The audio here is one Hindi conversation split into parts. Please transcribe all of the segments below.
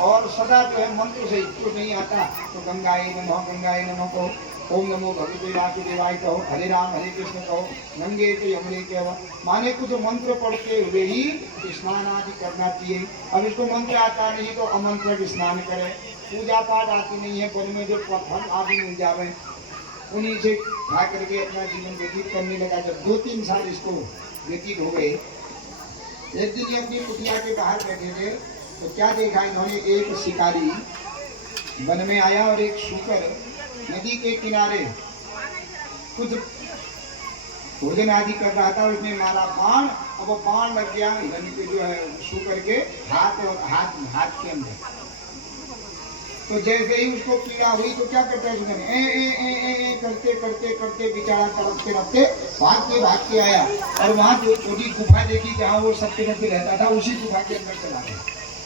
और सदा जो है मंत्र से जो नहीं आता तो गंगाए नमः कहो, ओम नमो भगवते वासुदेवाय कहो, हरे राम हरे कृष्ण कहो, गंगे तो यमुने कहो। माने कुछ मंत्र पढ़ते हुए ही स्नान आदि करना चाहिए। अब इसको मंत्र आता नहीं तो अमंत्र स्नान करे। पूजा पाठ आती नहीं है, वन में जो फल आदि मिल जावे उन्हीं से खा करके अपना जीवन व्यतीत करने लगा। जब 2-3 साल इसको व्यतीत हो गए, एक दिन ये अपनी कुटिया के बाहर बैठे थे तो क्या देखा इन्होंने, एक शिकारी वन में आया और एक शूकर नदी के किनारे कुछ भोजन आदि कर रहा था। उसने मारा बाण, अब वो बाण लग गया हिरणी के जो है शूकर के हाथ और हाथ के अंदर। तो जैसे ही उसको पीड़ा हुई तो क्या करता है शूकर, ए करते करते करते बेचारा तड़पते तड़पते भाग के आया और वहां जो छोटी गुफा देखी जहाँ वो सबके मध्य रहता था, उसी गुफा के अंदर चला गया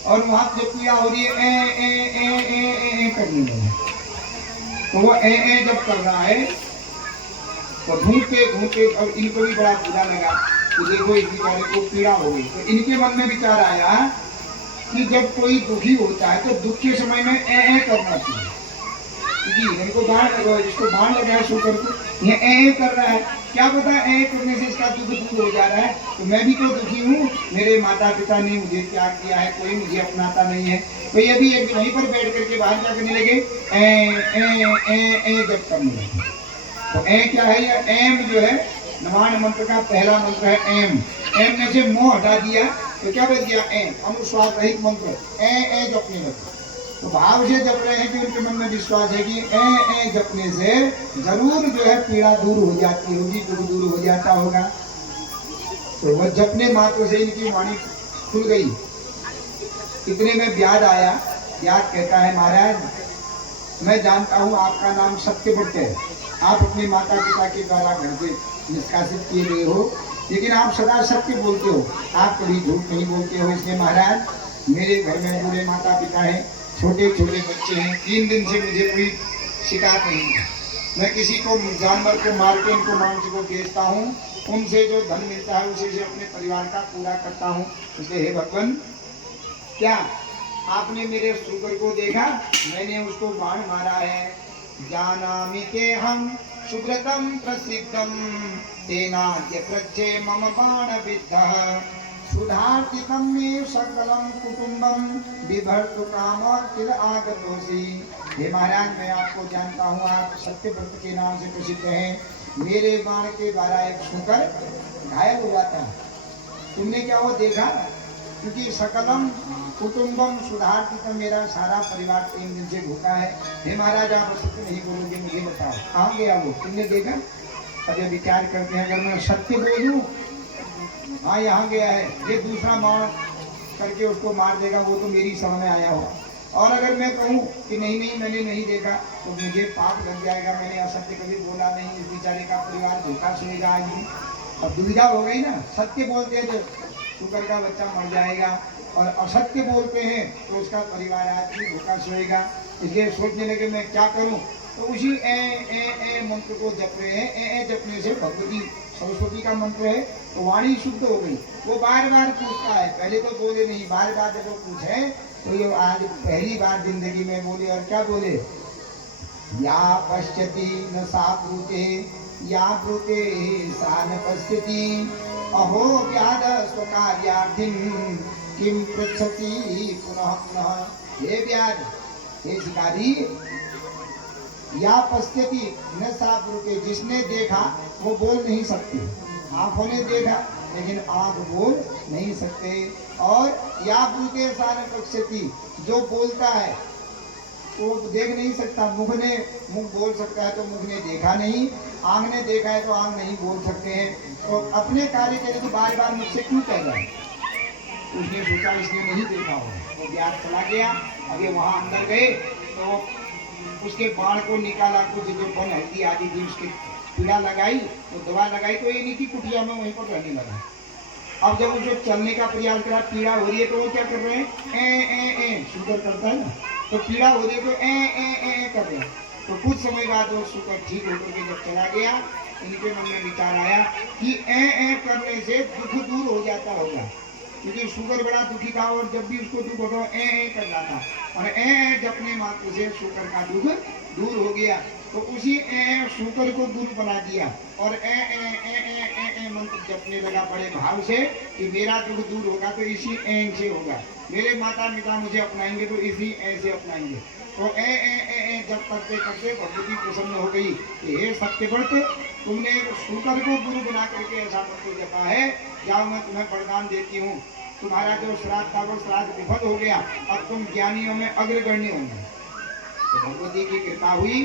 और वहां जो पीड़ा हो रही है ए करने लगा। तो वो ए जब कर रहा है तो ढूंढते और इनको भी बड़ा बुरा लगा कि देखो इस बेचारे को पीड़ा हो गई। तो इनके मन में विचार आया कि जब कोई दुखी होता है तो दुख के समय में ए करना चाहिए, क्योंकि इनको इसको बाण लगा है शूकर को, ये ए कर रहा है, क्या पता ए करने से इसका दुख दूर हो जा रहा है। तो मैं भी तो दुखी हूँ, मेरे माता पिता ने मुझे त्याग किया है, कोई मुझे अपनाता नहीं है। तो ये भी एक वहीं पर बैठ करके बाहर क्या करने लगे, ए जब करने लगे। तो ए क्या है, ये एम जो है नवान मंत्र का पहला मंत्र है एम में से मोह हटा दिया तो क्या बच गया एम, अनुस्वार रहित मंत्र ए जपने लगे। तो भाव से जप रहे हैं कि उनके मन में विश्वास है कि ए जपने से जरूर जो है पीड़ा दूर हो जाती होगी, दुख दूर हो जाता होगा। तो वह जपने मात्र से इनकी वाणी खुल गई। इतने में ब्याज आया, ब्याज कहता है महाराज मैं जानता हूँ आपका नाम सत्यव्रत है, आप अपने माता पिता के द्वारा घर से निष्कासित किए गए हो, लेकिन आप सदा सत्य बोलते हो, आप कभी झूठ नहीं बोलते हो। इसलिए महाराज मेरे घर में बूढ़े माता पिता हैं, छोटे छोटे बच्चे हैं, 3 दिन से मुझे कोई शिकायत नहीं है। मैं किसी को जानवर को मार के इनको मांस को बेचता हूँ, उनसे जो धन मिलता है उसी से अपने परिवार का पूरा करता हूँ। इसलिए हे भगवान क्या आपने मेरे शूकर को देखा, मैंने उसको बाण मारा है, जानामि ते हम सुब्रतम प्रसिद्धम तेना यप्रच्छे मम बाण विद्धः सुधार्थितम में सकलम कुटुंबम विभर्तु कामोत्तिल आगतोसी। हे महाराज मैं आपको जानता हूँ, आप सत्यव्रत के नाम से प्रसिद्ध हैं। मेरे बाण के द्वारा एक शूकर घायल हुआ था, तुमने क्या वो देखा, क्योंकि सकलम कुटुंबम सुधार्थितम मेरा सारा परिवार 3 दिन से भूखा है। हे महाराज आप सत्य नहीं बोलोगे, मुझे बताओ कहाँ गया वो, तुमने देखा। तब विचार करते हैं अगर मैं सत्य बोलूं, हाँ यहाँ गया है, ये दूसरा बाण करके उसको मार देगा, वो तो मेरी समझ में आया होगा। और अगर मैं कहूँ कि नहीं मैंने नहीं देखा तो मुझे पाप लग जाएगा, मैंने असत्य कभी बोला नहीं, इस बेचारे का परिवार भूखा सोएगा आज भी। अब दुविधा हो गई ना, सत्य बोलते हैं तो शुकर का बच्चा मर जाएगा, और असत्य बोलते हैं तो उसका परिवार आज भी भूखा सोएगा। इसलिए सोचने लगे मैं क्या करूं, तो उसी ए मंत्र को जप रहे हैं। ए जपने से भगवती सरस्वती का मंत्र है तो वाणी शुद्ध हो गई। वो बार बार पूछता है, पहले तो बोले नहीं, बार बार जब वो पूछे तो ये आज पहली बार जिंदगी में बोले। और क्या बोले, या पश्यति न सा ब्रूते या ब्रूते सा न पश्यति अहो व्याध स्वकार्यार्थिन किम पृच्छति पुनः पुनः। हे व्याध हे शिकारी, या पश्यति न साब्रुके, जिसने देखा वो बोल नहीं सकते। आंखों ने देखा लेकिन आंख बोल नहीं सकते। और या ब्रुके सार पश्यति, जो बोलता है वो देख नहीं सकता। मुख बोल सकता है तो मुख ने देखा नहीं, आंख ने देखा है तो आंख नहीं बोल सकते हैं। तो अपने कार्य के लिए तो बार बार मुझसे क्यों कह रहा है? उसने सोचा इसने नहीं देखा होगा, वो ब्याज चला गया। अभी वहां अंदर गए तो उसके बाण को निकाला, कुछ जो बन हल्दी आदि थी उसकी पीड़ा लगाई, तो दवा लगाई तो ये नीति कुटिया में वहीं पर रहने लगा। अब जब उसको चलने का प्रयास करा, पीड़ा हो रही है तो वो क्या कर रहे हैं? ए शुगर करता है ना, तो पीड़ा हो रही है तो ए कर रहे हैं। तो कुछ समय बाद वो शुगर ठीक होकर के जब चला गया, इनके मन में विचार आया कि ए करने से दुख दूर हो जाता होगा, क्योंकि शुगर बड़ा दुखी था और जब भी उसको दुख होता ए कर जाता, और ए जपने मात्र से शुगर का दुख दूर हो गया। तो उसी शुगर को दूर बना दिया और ए मंत्र जपने लगा बड़े भाव से कि मेरा दुख दूर होगा तो इसी से होगा, मेरे माता पिता मुझे अपनाएंगे तो इसी से अपनाएंगे। तो जब करते करते भगवती प्रसन्न हो गई कि हे सत्यव्रत, तुमने शुकर को गुरु बना करके ऐसा मंत्र जपा है, जाओ मैं तुम्हें वरदान देती हूँ, तुम्हारा जो श्राद्ध था वो श्राद्ध विफल हो गया, अब तुम ज्ञानियों में अग्रगण्य होंगे। तो भगवती की कृपा हुई,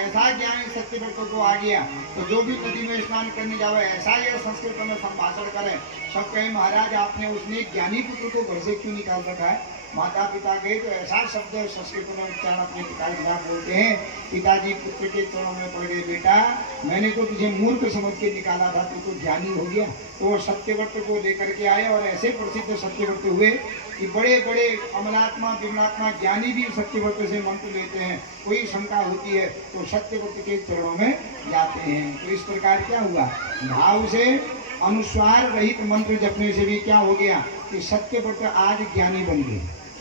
ऐसा ज्ञानी सत्यव्रत को आ गया। तो जो भी नदी में स्नान करने जावे ऐसा ही संस्कृत में संभाषण करे, सब कहे महाराज आपने उसने ज्ञानी पुत्र को घर से क्यों निकाल रखा है? माता पिता गए तो ऐसा शब्द संस्कृत में उच्चारण अपने पिता के नाम बोलते हैं। पिताजी पुत्र के चरणों में पड़ गए, बेटा मैंने तो तुझे मूर्ख समझ के निकाला था, तू तो ज्ञानी हो गया। तो वो सत्यव्रत को लेकर के आए और ऐसे प्रसिद्ध सत्यव्रत हुए कि बड़े बड़े अमलात्मा विमलात्मा ज्ञानी भी सत्यव्रत से मंत्र लेते हैं। कोई शंका होती है तो सत्यव्रत के चरणों में जाते हैं। तो इस प्रकार क्या हुआ, भाव से अनुस्वार रहित मंत्र जपने से भी क्या हो गया कि सत्यव्रत आज ज्ञानी बन गए।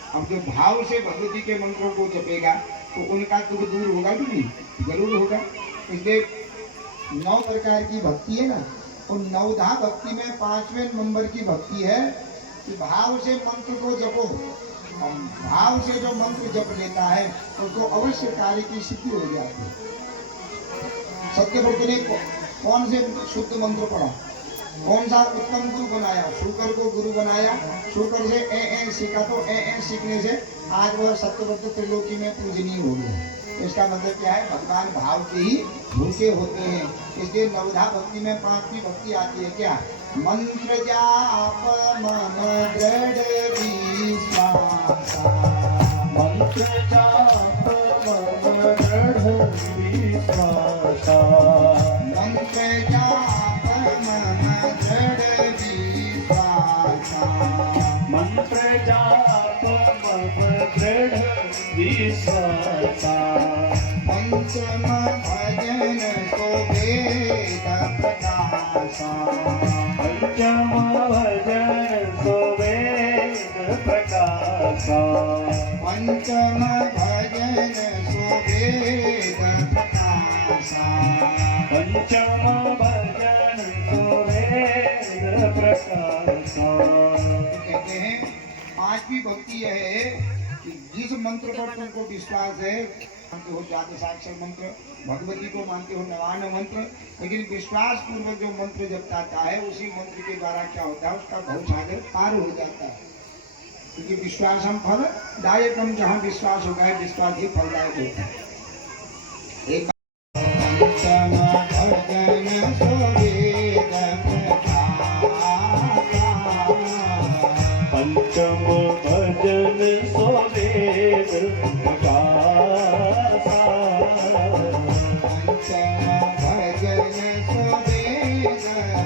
अब जो भाव से भगवती के मंत्रों को जपेगा तो उनका दुख दूर होगा कि नहीं? जरूर होगा। इसलिए 9 प्रकार की भक्ति है ना, उन 9धा भक्ति में 5वें नंबर की भक्ति है कि भाव से मंत्र को जपो। भाव से जो मंत्र जप लेता है उसको अवश्य कार्य की सिद्धि हो जाती है। सत्यव्रत ने कौन से शुद्ध मंत्र पढ़ा, कौन सा उत्तम गुरु बनाया? शुकर को गुरु बनाया, शुकर से ए सीखा, तो ए सीखने से आज वह सत्यव्रत त्रिलोकी में पूजनीय हो गए। इसका मतलब क्या है, भगवान भाव के ही भूखे होते हैं। इसलिए 9धा भक्ति में 5वीं भक्ति आती है क्या, मंत्र जाप मन दृढ़ विश्वास, मंत्र जाप मन दृढ़ विश्वास, मंत्र जाप मन दृढ़ विश्वास, मंत्र जाप मन दृढ़ विश्वास, पंचम भजन को वेद प्रकाश, पंचम भजन को वेद प्रकाश, पंचम भजन को वेद प्रकाश, पंचम भजन को वेद प्रकाश। कहते हैं 5वीं भक्ति यह है कि जिस मंत्र पर तुमको विश्वास है, मानते हो द्वादशाक्षर मंत्र, भगवती को मानते हो 99 मंत्र, लेकिन विश्वास पूर्वक जो मंत्र जपता है उसी मंत्र के द्वारा क्या होता है, उसका भवसागर पार हो जाता है। क्योंकि विश्वास हम फल दायक, हम जहाँ विश्वास होगा है विश्वास ही फलदायक होता है। एक पंचम भजन सो वेद प्रकाश, पंचम भजन सो वेद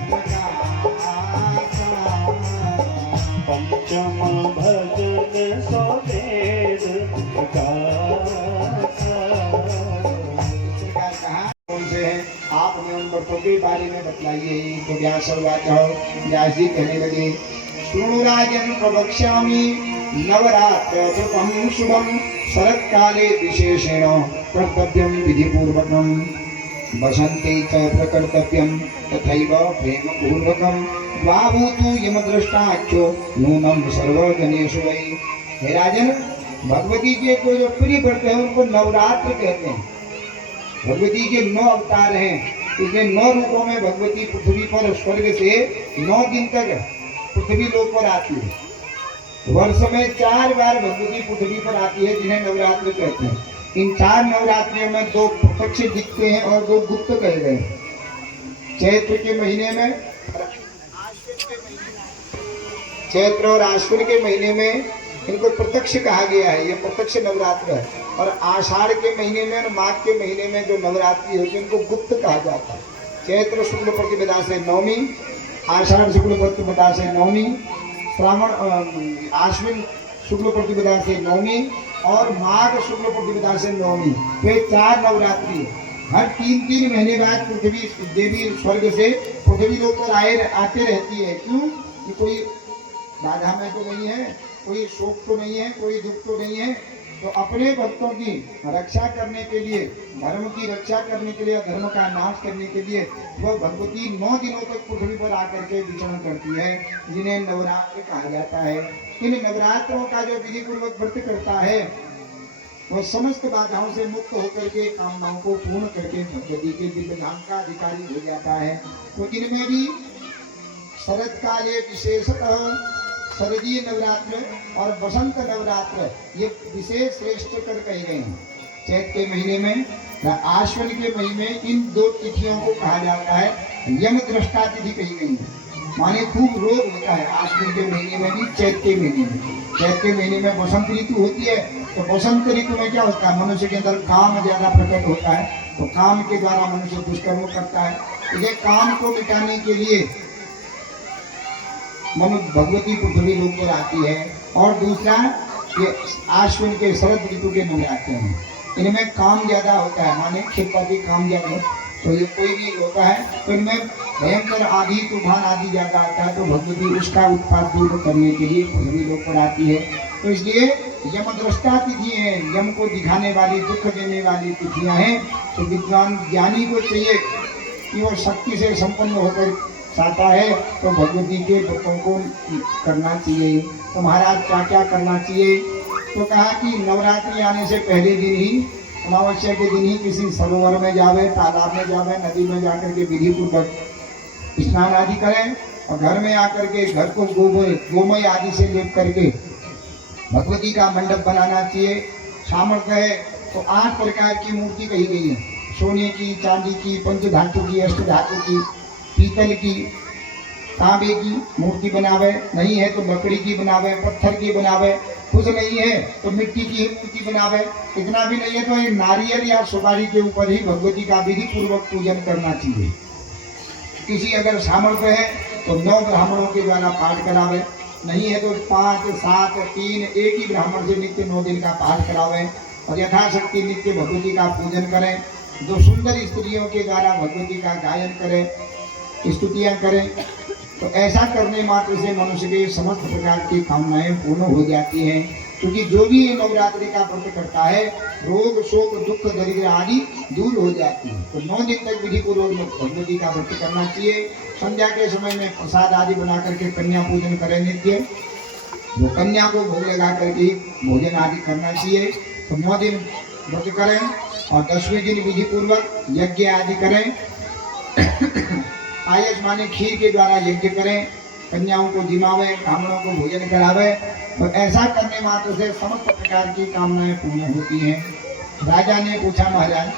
प्रकाश, पंचम भजन सो वेद प्रकाश। कौन से हैं आपने उन व्रतों के बारे में बतलाइए। तो व्यास व्यास जी कहने लगे, शृणुराजन प्रवक्ष्यामि नवरात्रम शुभम शरत्काले विशेषेण कर्तव्यम विधिपूर्वकम वसन्ते च प्रकर्तव्यम तथैव प्रेमपूर्वकम द्वाभूतु यमदृष्टाच्यो नूनम सर्वजनेषु वै। हे राजन, भगवती के जो प्रिय व्रत है उनको नवरात्र कहते हैं। भगवती के 9 अवतार हैं, इसलिए 9 रूपों में भगवती पृथ्वी पर स्वर्ग से 9 दिन तक पृथ्वी लोक पर आती है। वर्ष में 4 बार भगवती पृथ्वी पर आती है, जिन्हें नवरात्र कहते हैं। इन 4 नवरात्रियों में 2 प्रत्यक्ष दिखते हैं और 2 गुप्त कहे गए। चैत्र के महीने में, चैत्र और आश्विन के महीने में इनको प्रत्यक्ष कहा गया है, ये प्रत्यक्ष नवरात्र है। और आषाढ़ के महीने में और माघ के महीने में जो नवरात्रि होती है उनको गुप्त कहा जाता है। चैत्र शुक्ल प्रतिपदा से नवमी, आषाढ़ शुक्ल प्रतिपदा से नवमी, श्रावण आश्विन शुक्ल प्रतिपदा से नवमी और माघ शुक्ल प्रतिपदा से नवमी, तो 4 नवरात्रि है। हर 3-3 महीने बाद पृथ्वी देवी स्वर्ग से पृथ्वी लोक पर आते रहती है। क्यों? कि कोई बाधा में तो नहीं है, कोई शोक तो नहीं है, कोई दुख तो नहीं है, तो अपने भक्तों की रक्षा करने के लिए, धर्म की रक्षा करने के लिए, धर्म का नाश करने के लिए वह भगवती 9 दिनों तक पृथ्वी पर आकर के विचरण करती है, जिन्हें नवरात्र कहा जाता है। इन नवरात्रों का जो विधि पूर्वक व्रत करता है वह समस्त बाधाओं से मुक्त होकर के कामनाओं को पूर्ण करके भगवती के दिव्य धाम का अधिकारी हो जाता है। तो इनमें भी शरद काले विशेषतः शरदीय नवरात्र और बसंत नवरात्र ये विशेष श्रेष्ठ कर कहे गए हैं। चैत के महीने में, आश्विन के महीने में इन 2 तिथियों को कहा जाता है यम दृष्टा तिथि कही गई है, माने खूब रोग होता है आश्विन के महीने में भी, चैत के महीने में। चैत के महीने में बसंत ऋतु होती है, तो बसंत ऋतु में क्या होता है, मनुष्य के अंदर काम ज्यादा प्रकट होता है, तो काम के द्वारा मनुष्य दुष्कर्म करता है। इसलिए काम को मिटाने के लिए भगवती पृथ्वी लोक पर आती है। और दूसरा ये आश्विन के शरद ऋतु के नवरात्र हैं, इनमें काम ज्यादा होता है, माने खेती काम ज्यादा, तो ये कोई भी होता है तो इनमें भयंकर आंधी तूफान आदि ज्यादा आता है, तो भगवती उसका उत्पाद दूर करने के लिए पृथ्वी लोक पर आती है। तो इसलिए यम दृष्टा तिथि है, यम को दिखाने वाली, दुख देने वाली तिथियां हैं। तो विद्वान ज्ञानी को चाहिए कि वो शक्ति से संपन्न होकर चाहता है तो भगवती के व्रतों को करना चाहिए। तो महाराज क्या क्या करना चाहिए? तो कहा कि नवरात्रि आने से पहले दिन ही, अमावस्या के दिन ही किसी सरोवर में जावे, तालाब में जावे, नदी में जाकर के विधि पूर्वक स्नान आदि करें और घर में आकर के घर को गोमय आदि से लेप करके भगवती का मंडप बनाना चाहिए। सामर्थ्य है तो 8 प्रकार की मूर्ति कही गई है, सोने की, चांदी की, पंचधातु की, अष्टधातु की, पीतल की, तांबे की मूर्ति बनावे, नहीं है तो लकड़ी की बनावे, पत्थर की बनावे, कुछ नहीं है तो मिट्टी की मूर्ति बनावे, इतना भी नहीं है तो ये नारियल या सुपारी के ऊपर ही भगवती का विधि पूर्वक पूजन करना चाहिए। किसी अगर सामर्थ्य है तो 9 ब्राह्मणों के द्वारा पाठ करावे, नहीं है तो 5, 7, 3 एक ही ब्राह्मण से नित्य 9 दिन का पाठ करावे और यथाशक्ति नित्य भगवती का पूजन करें। जो सुंदर स्त्रियों के द्वारा भगवती का गायन करें, स्तुतियाँ करें, तो ऐसा करने मात्र से मनुष्य के समस्त प्रकार की कामनाएं पूर्ण हो जाती हैं। क्योंकि जो भी नवरात्रि का व्रत करता है रोग, शोक, दुख, दरिद्र आदि दूर हो जाती है। तो 9 दिन तक विधि पूर्वक भगवती का व्रत करना चाहिए। संध्या के समय में प्रसाद आदि बना करके कन्या पूजन करें नित्य, वो कन्या को भोग लगा करके भोजन आदि करना चाहिए। तो 9 दिन व्रत करें और 10वें दिन विधि पूर्वक यज्ञ आदि करें। आयस माने खीर के द्वारा यज्ञ करें, कन्याओं को जिमावे, ब्राह्मणों को भोजन करावे। तो ऐसा करने मात्र से समस्त प्रकार की कामनाएं पूर्ण होती हैं। राजा ने पूछा, महाराज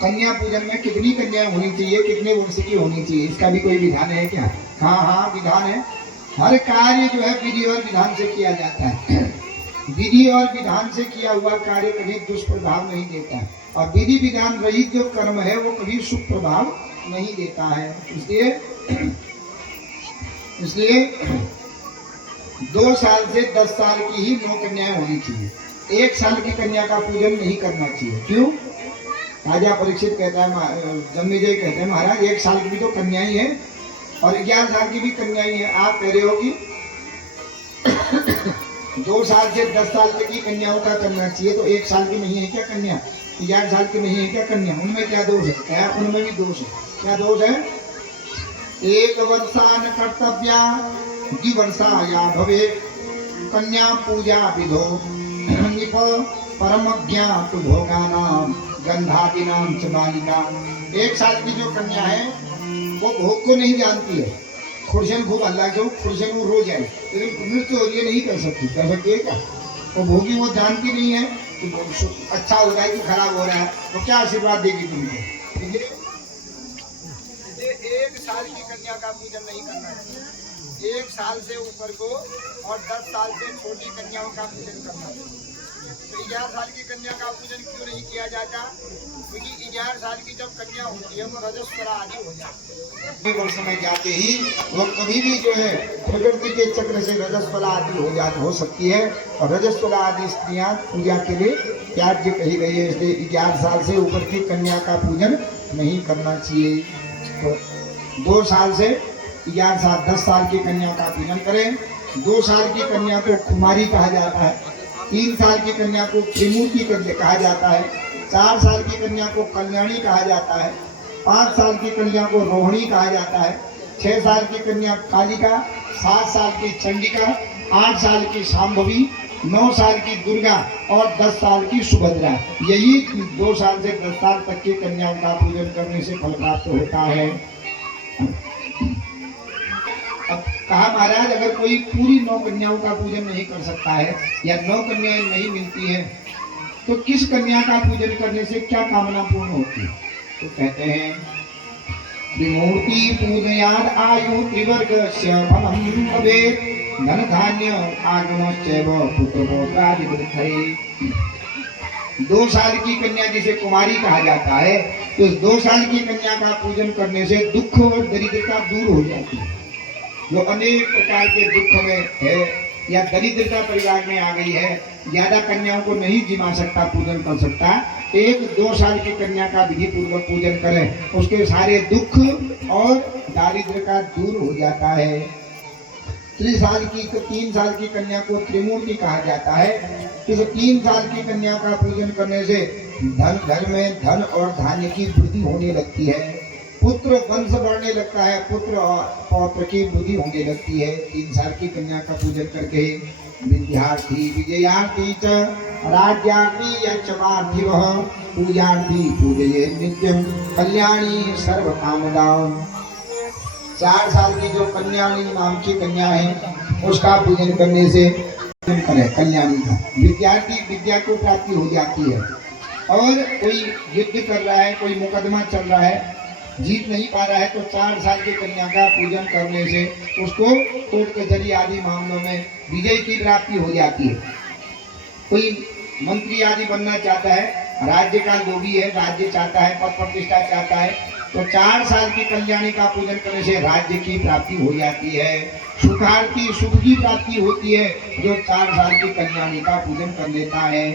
कन्या पूजन में कितनी कन्याएं होनी चाहिए, कितने वर्ष की होनी चाहिए, इसका भी कोई विधान है क्या? हाँ विधान है। हर कार्य जो है विधि और विधान से किया जाता है। विधि और विधान से किया हुआ कार्य कभी दुष्प्रभाव नहीं देता है और विधि विधान रहित जो कर्म है वो कभी शुभ प्रभाव नहीं देता है। इसलिए 2 साल से 10 साल की ही 9 कन्याएं होनी चाहिए। 1 साल की कन्या का पूजन नहीं करना चाहिए। क्यों? राजा परीक्षित कहता है, जन्मेजय कहते हैं, महाराज 1 साल की भी तो कन्या ही है और 11 साल की भी कन्या ही है। आप कह रहे हो कि 2 साल से 10 साल तक की कन्याओं का करना चाहिए, तो 1 साल की नहीं है क्या कन्या, 11 साल की नहीं है क्या कन्या? उनमें क्या दोष है? क्या उनमें भी दोष है? क्या दोष है? 1 वर्षान कर्तव्या 2 वर्षा या भवे कन्या पूजा विधो समीप परम ज्ञात भोगानाम गंधादीनाम च बालिका। 1 साल की जो कन्या है वो भोग को नहीं जानती है। खुर्शन खूब अल्लाह के खुर्शन वो रो जाए, लेकिन मृत्यु हो ये नहीं कर सकती है क्या? वो भोगी वो जानती नहीं है कि अच्छा हो रहा है कि खराब हो रहा है, तो क्या आशीर्वाद देगी तुमको? ठीक है, 1 साल की कन्या का पूजन नहीं करना है। 1 साल से ऊपर को और 10 साल से छोटी कन्याओं का पूजन करना है। तो 11 साल की कन्या का पूजन क्यों नहीं किया जाता? क्योंकि 11 साल की जब कन्या होती है वो रजस्वला आदि हो जाती है। वर्ष में जाते ही वो कभी भी जो है प्रकृति के चक्र से रजस्वला आदि हो सकती है, और रजस्वला आदि स्त्रियां पूजा के लिए त्याज्य कही गई है। इसलिए 11 साल से ऊपर की कन्या का पूजन नहीं करना चाहिए। तो 2 साल से 11 साल 10 साल की कन्या का पूजन करें। 2 साल की कन्या को कुमारी कहा जाता है। 3 साल की कन्या को त्रिमूर्ति कहा जाता है। 4 साल की कन्या को कल्याणी कहा जाता है। 5 साल की कन्या को रोहिणी कहा जाता है। 6 साल की कन्या कालिका, 7 साल की चंडिका, 8 साल की शांभवी, 9 साल की दुर्गा और 10 साल की सुभद्रा। यही 2 साल से 10 साल तक की कन्याओं का पूजन करने से फल प्राप्त होता है। अब कहा महाराज, अगर कोई पूरी 9 कन्याओं का पूजन नहीं कर सकता है या 9 कन्याएं नहीं मिलती है, तो किस कन्या का पूजन करने से क्या कामना पूर्ण होती है? तो कहते हैं त्रिमूर्ति पूजयाद आयु त्रिवर्गस्य फलम भवेत् धन धान्य आगमश्चैव पुत्रपौत्रादि वृद्धये। 2 साल की कन्या जिसे कुमारी कहा जाता है, तो 2 साल की कन्या का पूजन करने से दुख और दरिद्रता दूर हो जाती है। जो अनेक प्रकार के दुख में है या दरिद्रता परिवार में आ गई है, ज्यादा कन्याओं को नहीं जिमा सकता, पूजन कर सकता, 1-2 साल की कन्या का विधि पूर्वक पूजन करें, उसके सारे दुख और दारिद्र्य का दूर हो जाता है। 3 साल की कन्या को त्रिमूर्ति कहा जाता है। तो 3 साल की कन्या का पूजन करने से घर में धन और धान्य की वृद्धि होने लगती है, पुत्र वंश बढ़ने लगता है, पुत्र और पौत्र की वृद्धि होने लगती है। 3 साल की कन्या का पूजन करके विद्यार्थी विजयार्थी च राज्यार्थी यच्च पार्थिवः पूजार्थी पूजये नित्यं कल्याणी सर्व कामदाम। 4 साल की जो कल्याणी नाम की कन्या है उसका पूजन करने से करे कल्याणी का विद्यार्थी विद्या को प्राप्ति हो जाती है। और कोई युद्ध कर रहा है, कोई मुकदमा चल रहा है, जीत नहीं पा रहा है, तो 4 साल की कन्या का पूजन करने से उसको कोर्ट कचहरी आदि मामलों में विजय की प्राप्ति हो जाती है। कोई मंत्री आदि बनना चाहता है, राज्य का लोभी है, राज्य चाहता है, पद प्रतिष्ठा चाहता है, तो 4 साल की कल्याणी का पूजन करने से राज्य की प्राप्ति हो जाती है। सुखार्थी सुख की प्राप्ति होती है जो 4 साल की कल्याणी का पूजन कर लेता है।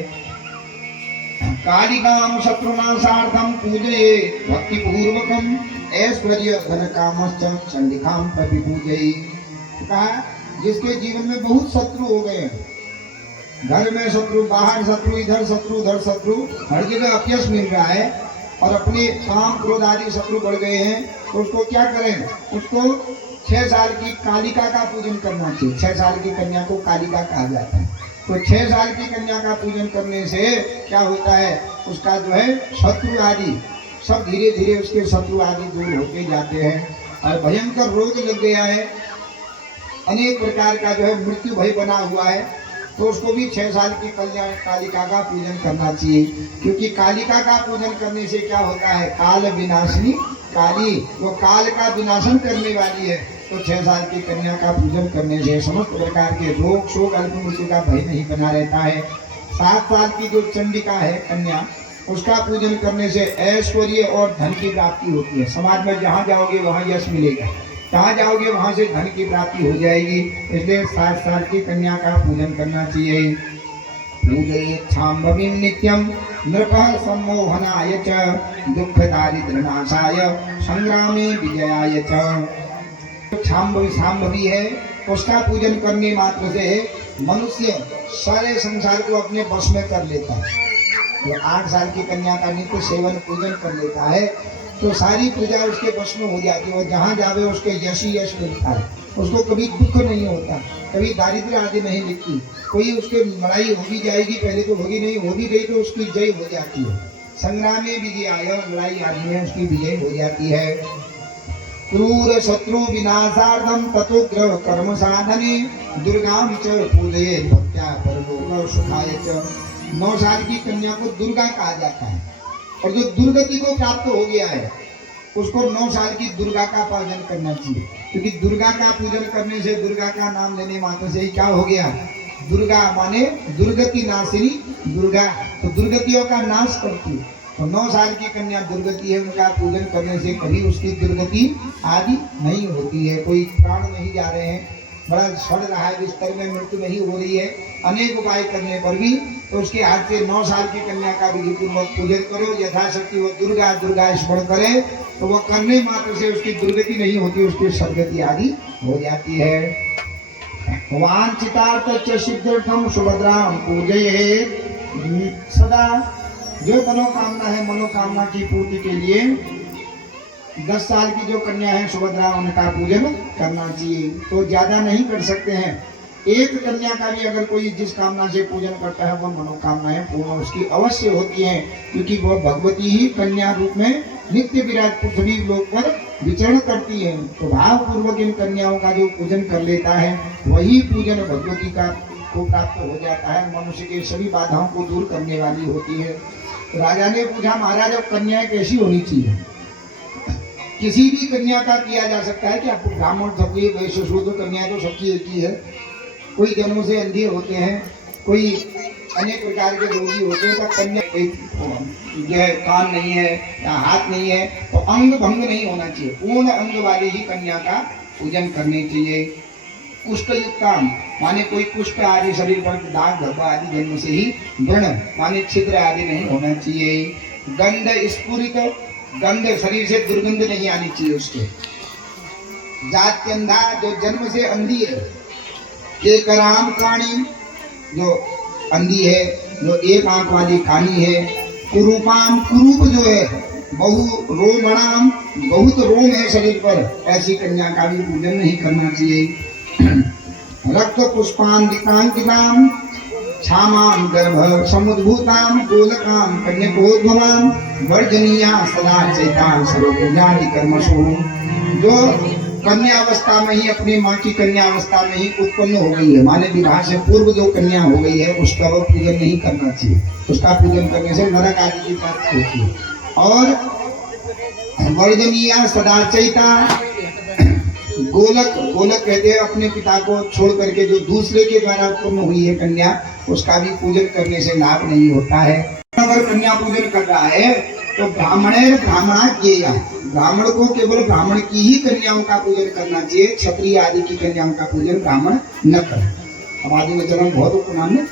कालिकाम शत्रुनाशार्थम पूजये भक्ति पूर्वकम ऐश्वर्य धन कामश्च चंडिकाम प्रति पूजये। कहा जिसके जीवन में बहुत शत्रु हो गए, घर में शत्रु, बाहर शत्रु, इधर शत्रु, उधर शत्रु, हर जगह अपयश मिल रहा है और अपने काम क्रोध आदि शत्रु बढ़ गए हैं, तो उसको क्या करें? उसको 6 साल की कालिका का पूजन करना चाहिए। 6 साल की कन्या को कालिका कहा जाता है। तो 6 साल की कन्या का पूजन करने से क्या होता है? उसका जो है शत्रु आदि सब धीरे धीरे उसके शत्रु आदि दूर होते जाते हैं। और भयंकर रोग लग गया है, अनेक प्रकार का जो है मृत्यु भय बना हुआ है, तो उसको भी 6 साल की कल्याण कालिका का पूजन करना चाहिए। क्योंकि कालिका का पूजन करने से क्या होता है? काल विनाशिनी काली, वो काल का विनाशन करने वाली है। तो 6 साल की कन्या का पूजन करने से समस्त प्रकार के रोग शोक अल्प मृत्यु का भय नहीं बना रहता है। 7 साल की जो चंडिका है कन्या, उसका पूजन करने से ऐश्वर्य और धन की प्राप्ति होती है। समाज में जहाँ जाओगे वहाँ यश मिलेगा, जहाँ जाओगे वहाँ से धन की प्राप्ति हो जाएगी। इसलिए 7 साल की कन्या का पूजन करना चाहिए। पूजयेत् शाम्भवीं नित्यं नृपः सम्मोहनाय च दुःख दारिद्र्य नाशाय संग्रामे विजयाय च। शाम्भवी है, उसका पूजन करने मात्र से मनुष्य सारे संसार को अपने वश में कर लेता है। तो 8 साल की कन्या का नित्य सेवन पूजन कर लेता है तो सारी प्रजा उसके वश में हो जाती है और जहाँ जावे उसके यश ही यश मिलता है, उसको कभी दुख नहीं होता। कभी दारिद्र्य आदि नहीं लिखती। कोई उसके लड़ाई होगी जाएगी, पहले तो होगी नहीं, हो भी गई तो उसकी जय हो जाती है। संग्रामे विजयाय, लड़ाई आदि में उसकी विजय हो जाती है। क्रूर शत्रु विनाशार्थम ततोग्र कर्म साधने दुर्गाम च पूजये भक्त्या परलोक सुखाय च। 9 साल की कन्या को दुर्गा कहा जाता है, और जो दुर्गति को प्राप्त हो गया है उसको 9 साल की दुर्गा का पूजन करना चाहिए। क्योंकि दुर्गा का पूजन करने से, दुर्गा का नाम लेने मात्र से ही क्या हो गया, दुर्गा माने दुर्गति नाशिनी दुर्गा, तो दुर्गतियों का नाश करती है। तो 9 साल की कन्या दुर्गति है, उनका पूजन करने से कभी उसकी दुर्गति आदि नहीं होती है। कोई प्राण नहीं जा रहे हैं, बड़ा सड़ रहा है, बिस्तर में मृत्यु नहीं हो रही है, अनेक उपाय करने पर भी, तो उसके हाथ से 9 साल की कन्या का विधिपूर्वक पूजन करो। यथाशक्ति वो दुर्गा दुर्गा स्मरण करे, तो वो करने मात्र से उसकी दुर्गति नहीं होती, उसकी सदगति आदि हो जाती है। वांछितार्थ सिद्ध्यर्थम सुभद्राम पूजयेत् सदा। जो मनोकामना है, मनोकामना की पूर्ति के लिए 10 साल की जो कन्या है सुभद्रा, उनका पूजन करना चाहिए। तो ज्यादा नहीं कर सकते हैं, एक कन्या का भी अगर कोई जिस कामना से पूजन करता है वो मनोकामनाएं पूर्ण उसकी अवश्य होती हैं, क्योंकि वह भगवती ही कन्या रूप में नित्य विराट पृथ्वी लोक पर विचरण करती है। तो भाव पूर्वक इन कन्याओं का जो पूजन कर लेता है वही पूजन भगवती का को प्राप्त हो जाता है, मनुष्य के सभी बाधाओं को दूर करने वाली होती है। राजा ने पूछा, महाराज अब कन्याएं कैसी होनी चाहिए? किसी भी कन्या का किया जा सकता है कि आपको ब्राह्मण क्षत्रिय वैश्य शूद्र कन्या तो सबकी एक ही है। कोई जन्म से अंधे होते हैं, कोई अनेक प्रकार के रोगी होते हैं, तो कन्या जो है कान नहीं है या हाथ नहीं है तो अंग भंग नहीं होना चाहिए, पूर्ण अंग वाली ही कन्या का पूजन करनी चाहिए। कुष्ठ युक्ताम माने कोई कुष्ठ आदि शरीर पर दाग धब्बा आदि जन्म से ही व्रण माने छिद्र आदि नहीं होना चाहिए। गंध स्फुरित, गंध शरीर से दुर्गंध नहीं आनी चाहिए उसके। जात्यंधा जो जन्म से अंधी है, केकराम काणी जो अंधी है, जो एक आंख वाली कानी है। कुरूपाम कुरूप जो है, बहु रोमणाम बहुत रोम है शरीर पर, ऐसी कन्या का भी पूजन नहीं करना चाहिए। रक्त पुष्पांकिताम क्षामां गर्भ समुद्भूतां गोलकां कन्यकोद्भवां वर्जनीया सदा चैतां सर्वपूजादि कर्मसु। जो कन्या अवस्था में ही, अपनी माँ की कन्या अवस्था में ही उत्पन्न हो गई है, माने विवाह से पूर्व जो कन्या हो गई है, उसका वो पूजन नहीं करना चाहिए। उसका पूजन करने से नरक आदि की प्राप्ति होती है। और वर्जनीया सदा चैता, गोलक, गोलक कहते हैं अपने पिता को छोड़ करके जो दूसरे के द्वारा उत्पन्न हुई है कन्या, उसका भी पूजन करने से लाभ नहीं होता है। अगर कन्या पूजन कर रहा है तो ब्राह्मणेर ब्राह्मणा किएगा, ब्राह्मण को केवल ब्राह्मण की ही कन्याओं का पूजन करना चाहिए, क्षत्रिय आदि की कन्याओं का पूजन ब्राह्मण न करे। अब आदि में चलन बहुत उपनाम में,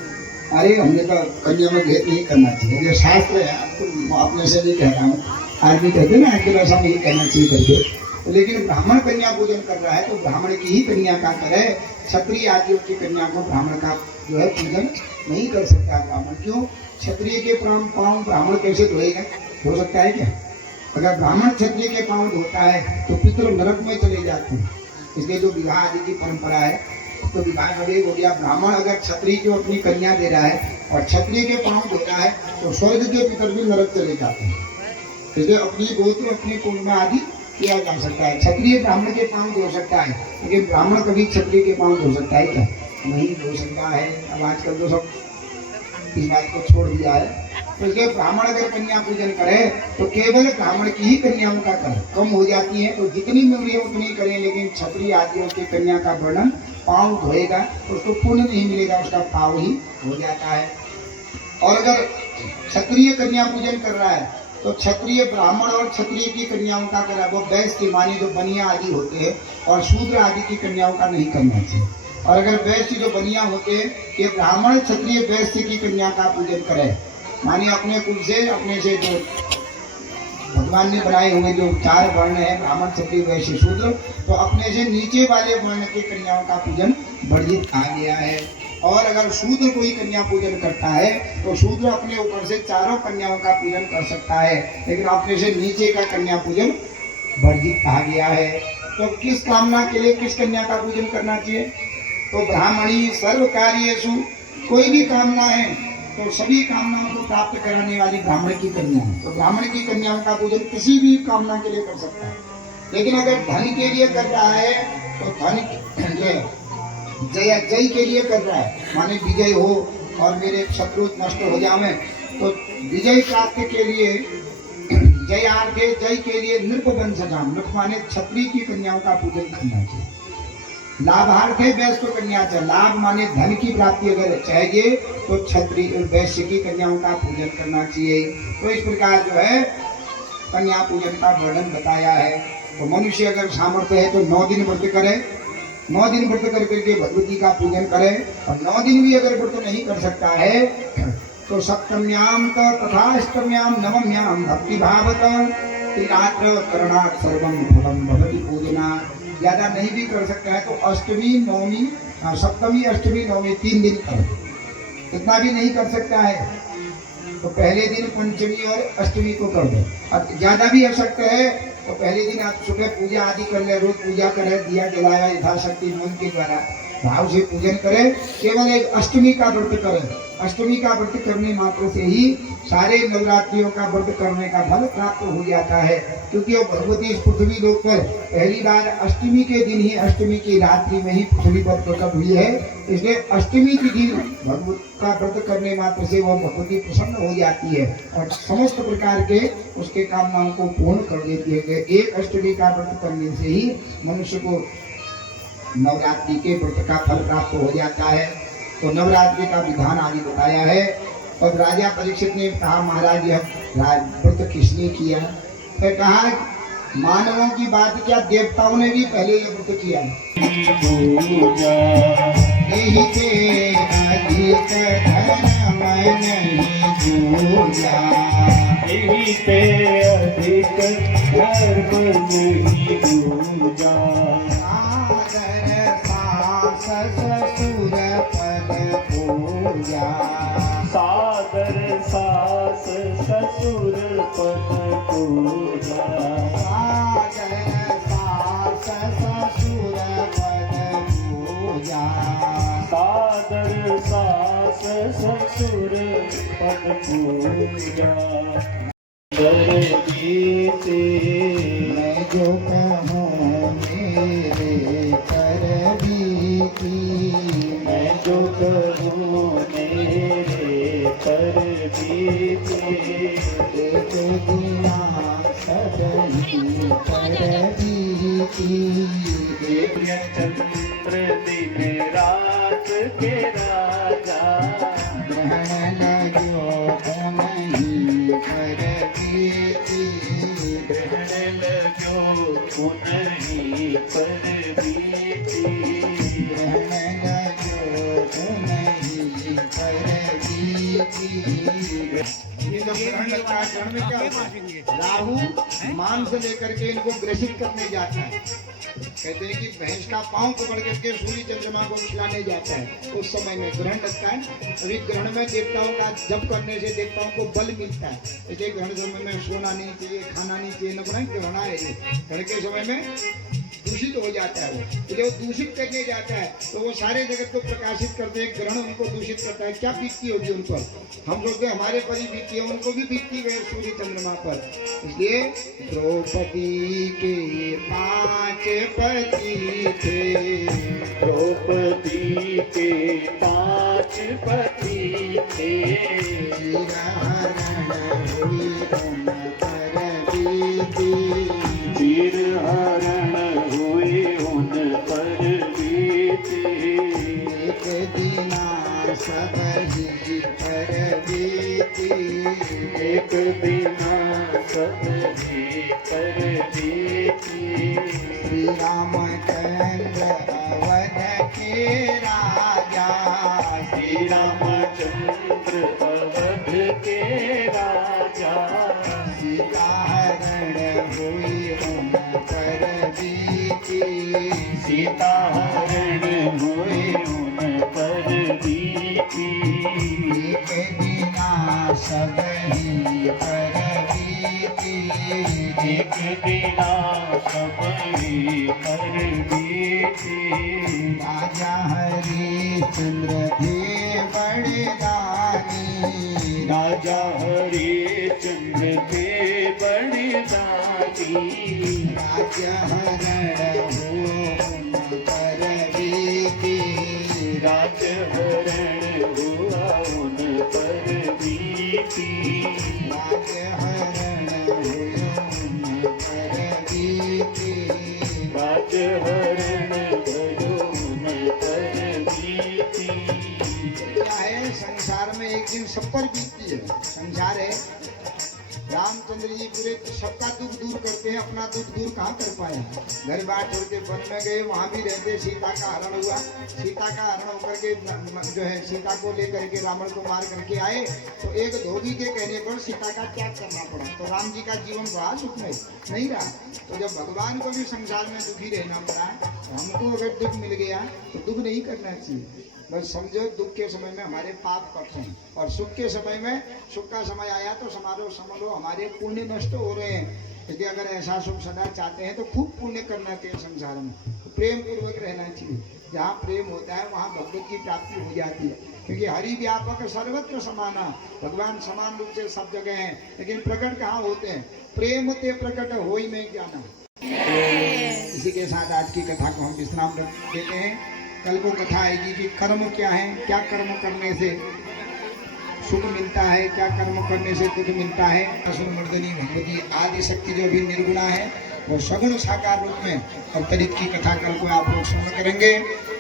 अरे हमने तो कन्या में भेद नहीं करना चाहिए, ये शास्त्र है, आपको अपने से नहीं कह रहा हूँ। आदमी कहते ना कि ऐसा नहीं कहना चाहिए करके, लेकिन ब्राह्मण कन्या पूजन कर रहा है तो ब्राह्मण की ही कन्या का करे। क्षत्रिय आदियों की कन्या को ब्राह्मण का जो है पूजन नहीं कर सकता ब्राह्मण। क्यों? क्षत्रिय के पाँव ब्राह्मण कैसे धोएगा? हो सकता है क्या? अगर ब्राह्मण क्षत्रिय के पाँव धोता है तो पितृ नरक में चले जाते हैं। इसलिए जो विवाह आदि की परंपरा है, तो विवाह हो गया, ब्राह्मण अगर क्षत्रिय को अपनी कन्या दे रहा है और क्षत्रिय के पाँव धोता है तो स्वर्ग के पितर भी नरक चले जाते हैं। इसलिए अपनी गोत्र अपनी कुल आदि किया जा सकता है। क्षत्रिय ब्राह्मण के पाँव धो सकता है, लेकिन ब्राह्मण कभी क्षत्रिय के पाँव धो सकता है क्या? नहीं धो सकता है। अब आजकल तो सब इस बात को छोड़ दिया है। तो इसलिए ब्राह्मण अगर कन्या पूजन करे तो केवल ब्राह्मण की ही कन्याओं का करे। कम हो जाती है तो जितनी मिल रही है उतनी करें, लेकिन क्षत्रिय आदियों की कन्या का वर्णन पाँव धोएगा तो उसको पुण्य नहीं मिलेगा, उसका पाँव ही हो जाता है। और अगर क्षत्रिय कन्या पूजन कर रहा है तो क्षत्रिय ब्राह्मण और क्षत्रिय की कन्याओं का करा, वो वैश्य मानी जो बनिया आदि होते हैं और शूद्र आदि की कन्याओं का नहीं करना चाहिए। और अगर वैश्य जो बनिया होते हैं कि ब्राह्मण क्षत्रिय वैश्य की कन्या का पूजन करे, मानिए अपने कुल से, अपने से जो भगवान ने बनाए हुए जो 4 वर्ण है ब्राह्मण क्षत्रिय वैश्य शूद्र, तो अपने से नीचे वाले वर्ण की कन्याओं का पूजन वर्जित आ गया है। और अगर शूद्र कोई कन्या पूजन करता है तो शूद्र अपने ऊपर से 4 कन्याओं का पूजन कर सकता है, लेकिन अपने से नीचे का कन्या पूजन वर्जित कहा गया है। तो किस कामना के लिए किस कन्या का पूजन करना चाहिए? तो ब्राह्मणी सर्व कार्येषु, कोई भी कामना है तो सभी कामनाओं को प्राप्त कराने वाली ब्राह्मण की कन्या है। तो ब्राह्मण की कन्याओं का पूजन किसी भी कामना के लिए कर सकता है। लेकिन अगर धन के लिए कर रहा है तो धन जय के लिए कर रहा है, माने विजय हो और मेरे शत्रु नष्ट हो जावे, तो विजय प्राप्त के लिए जयार्थे जय के लिए नृप वंशजाम, नृप माने क्षत्रिय की कन्याओं का पूजन करना चाहिए। लाभार्थे वैश्य कन्या चाहिए, लाभ माने धन की प्राप्ति अगर चाहिए तो क्षत्रिय वैश्य की कन्याओं का पूजन करना चाहिए। तो इस प्रकार जो है कन्या पूजन का वर्णन बताया है। तो मनुष्य अगर सामर्थ्य है तो 9 दिन व्रत करे, 9 दिन व्रत कर करके भगवती का पूजन करे। और 9 दिन भी अगर व्रत नहीं कर सकता है तो सप्तम्याम तथा अष्टम्याम नवम्याम भक्ति भावत त्रिरात्र करणात् सर्वं फलम भवति पूजना। ज्यादा नहीं भी कर सकता है तो अष्टमी नवमी, सप्तमी अष्टमी नवमी 3 दिन करो। इतना भी नहीं कर सकता है तो पहले दिन पंचमी और अष्टमी को कर दो। और ज्यादा भी आवश्यक है तो पहले दिन आप सुबह पूजा आदि कर ले, रोज पूजा करे, दिया जलाया यथाशक्ति मन के द्वारा भाव से पूजन करे। केवल एक अष्टमी का व्रत करे, अष्टमी का व्रत करने मात्र से ही सारे नवरात्रियों का व्रत करने का फल प्राप्त हो जाता है। क्योंकि वो भगवती इस पृथ्वी लोक पर पहली बार अष्टमी के दिन ही, अष्टमी की रात्रि में ही पृथ्वी पर प्रकट हुई है। इसलिए अष्टमी के दिन भगवत का व्रत करने मात्र से वह भगवती प्रसन्न हो जाती है और समस्त प्रकार के उसके कामनाओं को पूर्ण कर देती है। एक अष्टमी का व्रत करने से ही मनुष्य को नवरात्रि के व्रत का फल प्राप्त हो जाता है। तो नवरात्रि का विधान आदि बताया है। और राजा परीक्षित ने कहा, महाराज यह व्रत किसने किया? तो कहा मानवों की बात क्या, देवताओं ने भी पहले यह व्रत किया। यही के अधिक धर्म नहीं पूजा, यही पे अधिक धर्म नहीं पूजा। ससुर पद पूजा, सादर सास ससुर पद पूजा, सादर सास ससुर पद पूजा, सादर सास ससुर पद पूजा। मैं जो कहूँ मेरे कर बीती, मैं जो कहूँ मेरे कर बीती, एक दिना सदनी कर बीती। चंद्र दिन रात के राजा, ग्रहण लगो नहीं कर बीती, ग्रहण लगो नहीं पर बीती, ग्रहण लगो नहीं पर बीती। ये जो ग्रहण लगता है, ग्रहण में क्या होता है? राहु मान से लेकर के इनको ग्रसित करने जाता है। कहते हैं कि भैंस का पांव पकड़ करके सूर्य चंद्रमा को खिलाने जाता है, उस समय में ग्रहण लगता है। अभी ग्रहण में देवताओं का जप करने से देवताओं को बल मिलता है। इसलिए ग्रहण समय में सोना नहीं चाहिए, खाना नहीं चाहिए, न बनाए ग्रहण है। ग्रहण के समय में दूषित हो जाता है वो, इसलिए वो दूषित करने जाता है तो वो सारे जगत को प्रकाशित करते हैं। ग्रहण उनको दूषित करता है, क्या बीतती होगी उन पर? हम सोचते हैं हमारे पर ही बीतती है, उनको भी बीतती है सूर्य चंद्रमा पर। इसलिए द्रौपदी के 5 पति थे, द्रौपदी के 5 पति थे, हरण हुई उन पर बीती, एक दिना सब ही पर बीती, एक दिना सब ही पर बीती। श्री रामचंद्र अवध के राजा, श्री रामचंद्र अवध के राजा, सीता हरण हुई उन पर बीती, सीता हरण हुई उन पर बीती, एक दिना सब ही पर बीती, एक दिना सब ही पर बीती। थी। राजा हरिश्चंद्र थे बड़े दानी, राजा हरिश्चंद्र थे बड़े दानी। राज्य हरण हो उन पर बीती, राज्य हरण हुआ उन पर बीती। राज्य हरण हो उन पर बीती। राज्य हरण भयो उन पर बीती। क्या है संसार में एक दिन सब पर बीतती है। संसार है, रामचंद्र जी पूरे सबका दुख दूर करते हैं, अपना दुख दूर कहाँ कर पाए। घर बार छोड़ के वन में गए, वहां भी रहते, सीता का हरण हुआ। सीता का हरण होकर के जो है सीता को लेकर के रावण को मार करके आए, तो एक धोबी के कहने पर सीता का त्याग करना पड़ा। तो राम जी का जीवन रहा सुख में नहीं रहा। तो जब भगवान को भी संसार में दुखी रहना पड़ा, तो हमको अगर दुख मिल गया तो दुख नहीं करना चाहिए। बस समझो दुख के समय में हमारे पाप कट हैं, और सुख के समय में, सुख का समय आया तो समझो हमारे पुण्य नष्ट हो रहे हैं। इसलिए अगर ऐसा सुख सदा चाहते हैं तो खूब पुण्य करना चाहिए संसार में, तो प्रेम पूर्वक रहना चाहिए। जहाँ प्रेम होता है वहाँ भगवत की प्राप्ति हो जाती है, क्योंकि हरि व्यापक सर्वत्र समाना, भगवान समान रूप से सब जगह हैं, लेकिन प्रकट कहाँ होते हैं। प्रेम ते प्रकट होई में ज्ञाना। इसी के साथ आज की कथा को हम विश्राम देते हैं। कल को कथा आएगी कि कर्म क्या है, क्या कर्म करने से सुख मिलता है, क्या कर्म करने से दुख मिलता है। असुरमर्दिनी भगवती आदि शक्ति जो भी निर्गुणा है वो सगुण साकार रूप में अवतरित की कथा कल को आप लोग श्रवण करेंगे।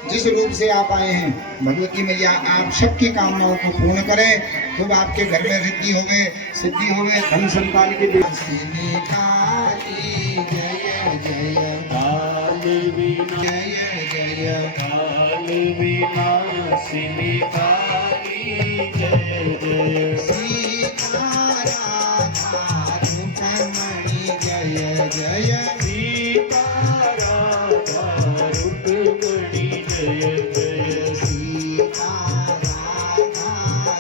जिस रूप से आप आए हैं भगवती मैया आप सबकी कामनाओं को पूर्ण करें। खूब आपके घर में सिद्धि होवे धन संतान की जय जय काल विनाशिनी काली जय जय। सीता राधा रुक्मणी जय जय। सीता राधा रुक्मणी जय जय। सीता राधा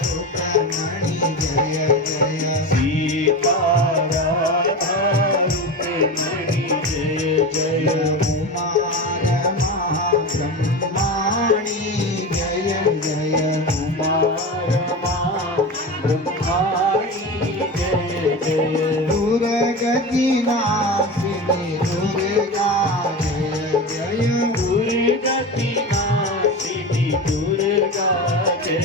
रुक्मणी जय जय। सीता राधा रुक्मणी जय जय। कुमार महाब्रह्माणी जय जय। कुमार ब्रह्माणी जय जय। दुर्गति नाशिनी दुर्गा जय जय। दुर्गति नाशिनी दुर्गा जय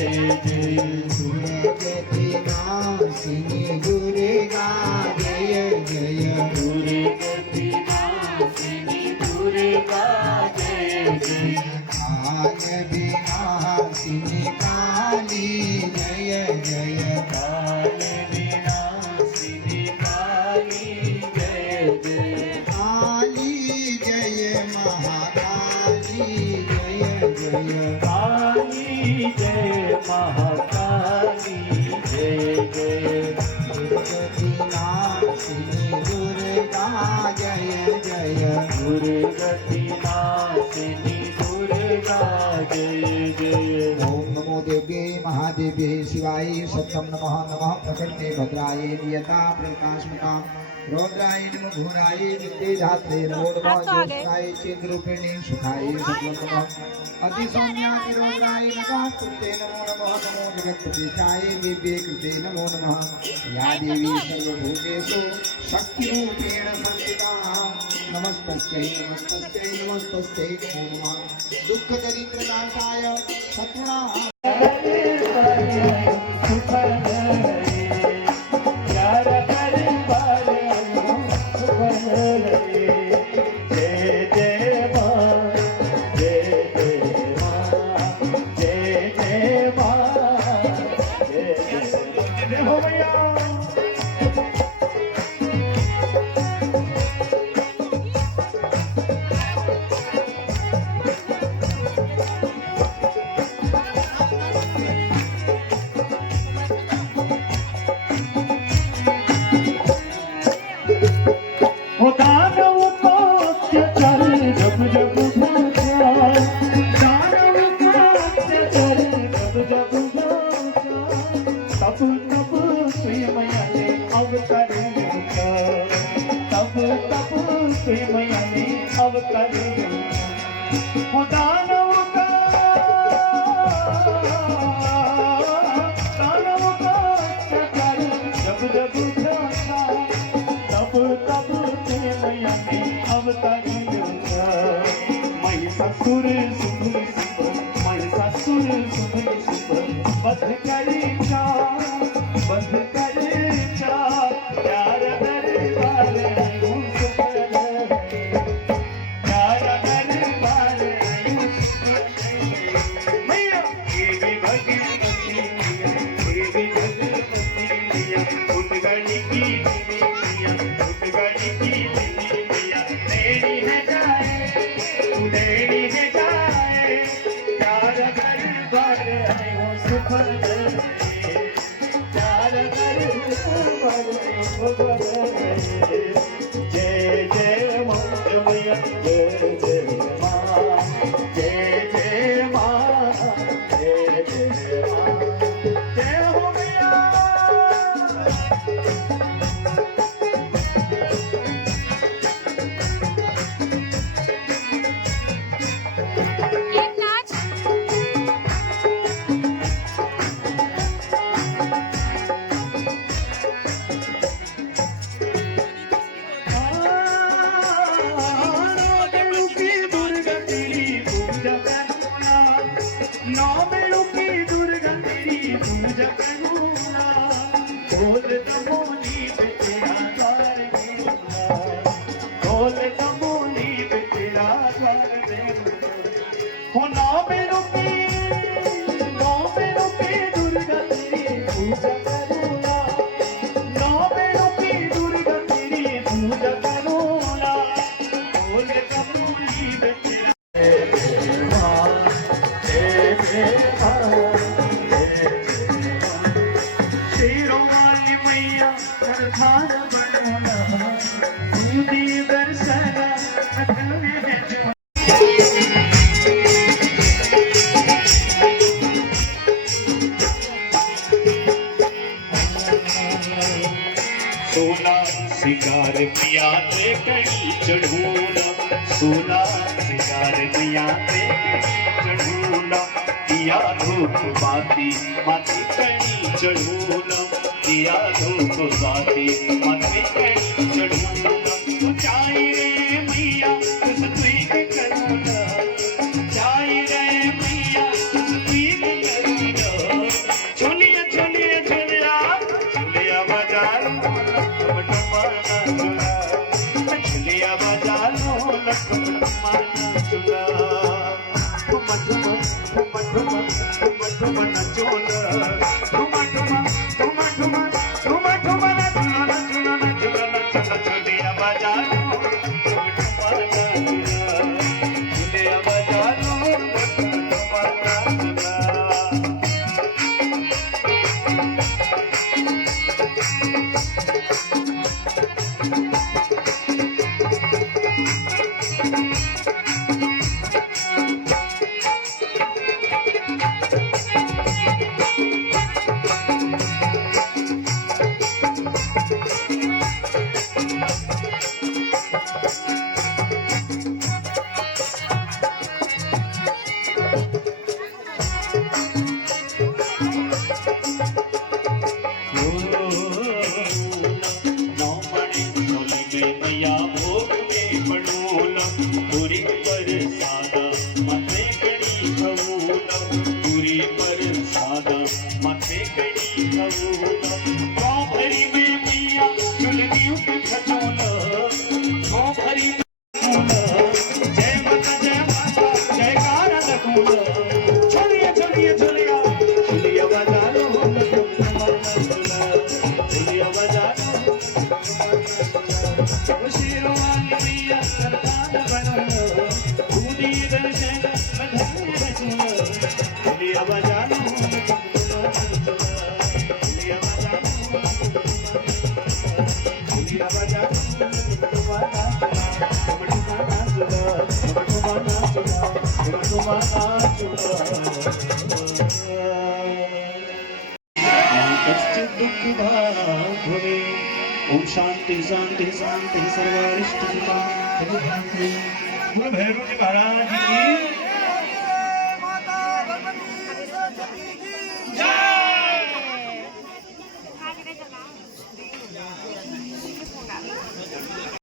जय। दुर्गति नाशिनी दुर्गा जय जय। दुर्गति नाशिनी दुर्गा जय जय। काल विनाशिनी काली जय जय। काल विनाशिनी काली जय जय। काली जय महाकाली जय जय। काली जय महाकाली जय जय। दुर्गति नाशिनी दुर्गा जय जय। दुर्गति नाशिनी दुर्गा जय जय। ओम नमो देव्ये महादेव्ये शिवाय सत्यम नमः। नमः प्रकृते भद्राय नियता प्रकाशमता रौद्राय नमो घोराय विद्ये धात्रे नमो नमः। ज्योत्स्नाय चेन्द्रूपिणी सुखाय सत्वं नमः। अति सौम्याय रौद्राय नमः। कृते नमो नमः। नमो जगत्प्रतीकाय दिव्ये कृते नमो नमः। या देवी सर्वभूतेषु शक्तिरूपेण संस्थिता नमस्तस्यै नमस्तस्यै नमस्तस्यै नमो नमः। दुःख दरिद्र नाशाय शत्रुणां तब तब मैंने अवतार बंध करीचा प्यार दरबार आयूं सुख लहे प्यार दरबार आयूं सुख लहे मैया देवी भगवती मैया उठ गली की देवी मैया उठ गली की देवी मैया तेरी है जाए तेरी है जाए प्यार दरबार आयूं सुख लहे प्यार दरबार आयूं सुख लहे जय जय मां मैया जय जय मां जय जय मां जय जय मां जय हो मैया एक नाच शेरों वाली मैया सरदार बनना दूधी दर्शन में जो सोना सिंगार पिया ते कड़ी चढ़ूना सोना सिंगार पिया ते कड़ी चढ़ूना दिया धूप बाती माथे कड़ी चढ़ूना दिया धूप बाती माथे कड़ी चढ़ूना तो चाहे रे मैया तुझ प्रीत करूना चाहे रे मैया तुझ प्रीत करूना छोलिया छोलिया छोलिया छोलिया बाजार छुलिया बजा लो लखमाना चुला ठुमा ठुमा ठुमा ठुमा ठुमा ठुमा नचोला ठुमा ठुमा ठुमा ठुमा ठुमा ठुमा नचोला नचोला नचोला नचोला छुलिया बजा लो लखमाना चुला छुलिया बजा लो लखमाना चुला ओम शांति शांति शांति सर्वारिष्ट बोलो भैरव जी महाराज की